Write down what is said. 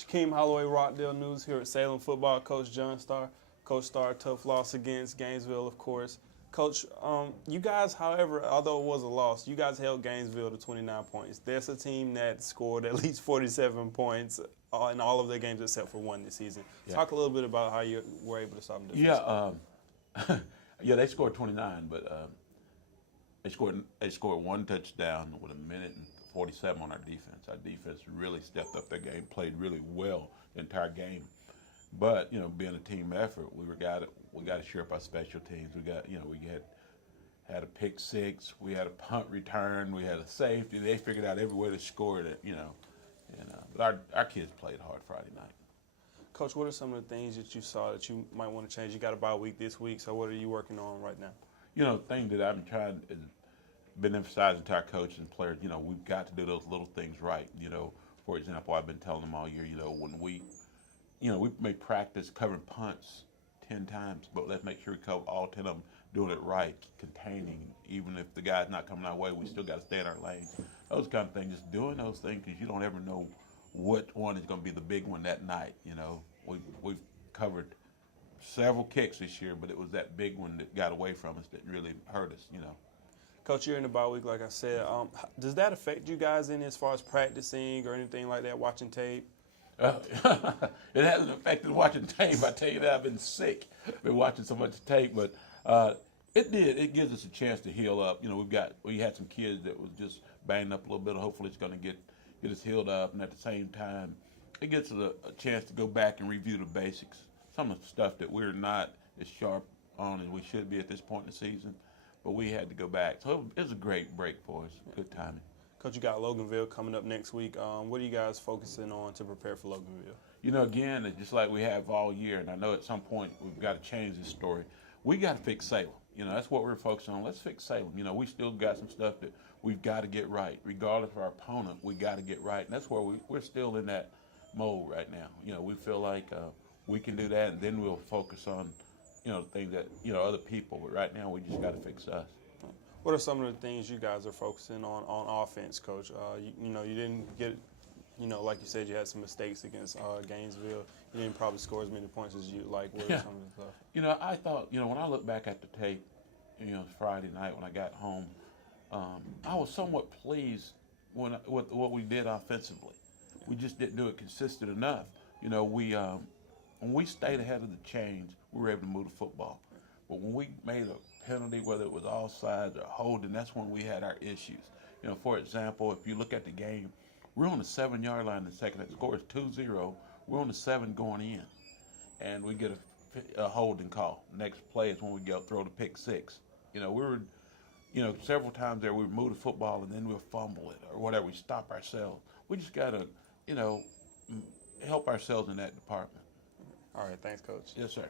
Shakeem Holloway, Rockdale News here at Salem football. Coach John Starr. Coach Starr, tough loss against Gainesville, of course. Coach, you guys, however, although it was a loss, you guys held Gainesville to 29 points. There's a team that scored at least 47 points in all of their games except for one this season. Yeah. Talk a little bit about how you were able to stop them. Yeah, they scored 29, but they scored one touchdown with 1:47 on our defense. Our defense really stepped up their game, played really well the entire game. But being a team effort, we got to share up our special teams. We had a pick six, we had a punt return, we had a safety. They figured out every way to score it. But our kids played hard Friday night. Coach, what are some of the things that you saw that you might want to change? You got a bye week this week, so what are you working on right now? The thing that I've been emphasizing to our coaches and players, we've got to do those little things right. For example, I've been telling them all year, when we may practice covering punts 10 times, but let's make sure we cover all 10 of them, doing it right, containing. Even if the guy's not coming our way, we still got to stay in our lane. Those kind of things, just doing those things, because you don't ever know what one is going to be the big one that night. We've covered several kicks this year, but it was that big one that got away from us that really hurt us. Coach, you're in the bye week, like I said. Does that affect you guys in as far as practicing or anything like that, watching tape? It hasn't affected watching tape. I tell you that I've been sick, been watching so much tape, but it did. It gives us a chance to heal up. We had some kids that was just banged up a little bit. Hopefully, it's going to get us healed up, and at the same time, it gets us a chance to go back and review the basics. Some of the stuff that we're not as sharp on as we should be at this point in the season, but we had to go back. So it was a great break for us. Good timing. Coach, you got Loganville coming up next week. What are you guys focusing on to prepare for Loganville? Again, it's just like we have all year, and I know at some point we've got to change this story. We got to fix Salem. That's what we're focusing on. Let's fix Salem. We still got some stuff that we've got to get right. Regardless of our opponent, we got to get right, and that's where we're still in that mode right now. We feel like we can do that, and then we'll focus on, things that, other people. But right now, we just got to fix us. What are some of the things you guys are focusing on offense, Coach? You didn't get, like you said, you had some mistakes against Gainesville. You didn't probably score as many points as you'd like. What are some of the stuff? I thought, when I look back at the tape, Friday night when I got home, I was somewhat pleased with what we did offensively. We just didn't do it consistent enough. When we stayed ahead of the chains, we were able to move the football. But when we made a penalty, whether it was offsides or holding, that's when we had our issues. For example, if you look at the game, we're on the 7-yard line in the second. The score is 2-0. We're on the 7 going in, and we get a holding call. Next play is when we go throw the pick six. We were, several times there we would move the football and then we'll fumble it or whatever. We stop ourselves. We just got to, help ourselves in that department. All right, thanks, Coach. Yes, sir.